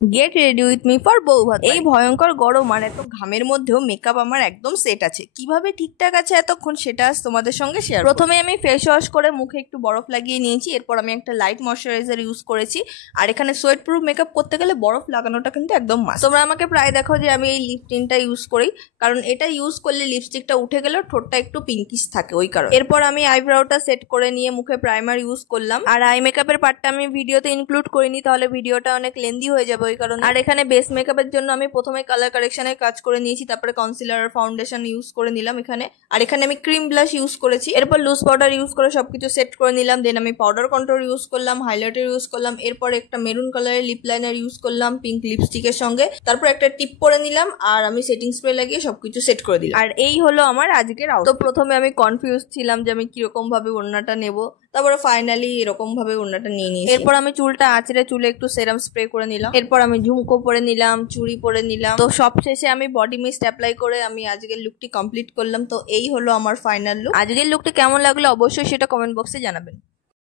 Get ready with me for বউ ভাত। এই ভয়ঙ্কর গরম আর এত ঘামের মধ্যেও মেকআপ আমার একদম সেট আছে। কিভাবে ঠিকঠাক আছে এতক্ষণ সেটা আজ তোমাদের সঙ্গে শেয়ার। প্রথমে আমি ফেস ওয়াশ করে মুখে একটু বরফ লাগিয়ে নিয়েছি, এরপর আমি একটা লাইট ময়শ্চারাইজার ইউজ করেছি। আর এখানে সোয়েট প্রুফ মেকআপ করতে গেলে বরফ লাগানোটা কিন্তু একদম মাস্ট। তোমরা আমাকে প্রায় দেখো যে আমি এই লিপ টিনটা ইউজ করি, কারণ এটা ইউজ করলে লিপস্টিকটা উঠে গেলেও ঠোঁটটা একটু পিঙ্কিশ থাকে ওই কারণে। এরপর আমি আইব্রাউটা সেট করে নিয়ে মুখে প্রাইমার ইউজ করলাম। আর আই মেকআপের পার্টটা আমি ভিডিওতে ইনক্লুড করিনি, তাহলে ভিডিওটা অনেক লেন্দি হয়ে যাবে ওই কারণে। আর এখানে বেস মেকআপের জন্য আমি প্রথমে কালার কারেকশনের কাজ করে নিয়েছি, তারপরে কনসিলার আর ফাউন্ডেশন ইউজ করে নিলাম এখানে। আর এখানে আমি ক্রিম ব্লাশ ইউজ করেছি, এরপর লুজ পাউডার ইউজ করে সবকিছু সেট করে নিলাম। দেন আমি পাউডার কন্ট্রোল ইউজ করলাম, হাইলাইটার ইউজ করলাম, এরপর একটা মেরুন কালারের লিপ লাইনার ইউজ করলাম পিঙ্ক লিপস্টিকের সঙ্গে, তারপর একটা টিপ করে নিলাম আর আমি সেটিং স্প্রে লাগিয়ে সবকিছু সেট করে দিলাম। আর এই হলো আমার আজকের আউটফিট। তো প্রথমে আমি কনফিউজ ছিলাম যে আমি কিরকম ভাবে ওড়নাটা নেবো, তারপরে ফাইনালি এরকম ভাবে ওড়নাটা নিয়ে নিয়েছি। এরপর আমি চুলটা আঁচড়ে চুলে একটু সেরাম স্প্রে করে নিলাম, এরপর আমি ঝুমকো পরে নিলাম, চুড়ি পরে নিলাম। তো সব শেষে আমি বডি মিস্ট অ্যাপ্লাই করে আমি আজকের লুকটি কমপ্লিট করলাম। তো এই হলো আমার ফাইনাল লুক। আজকের লুকটি কেমন লাগলো অবশ্যই সেটা কমেন্ট বক্সে জানাবেন।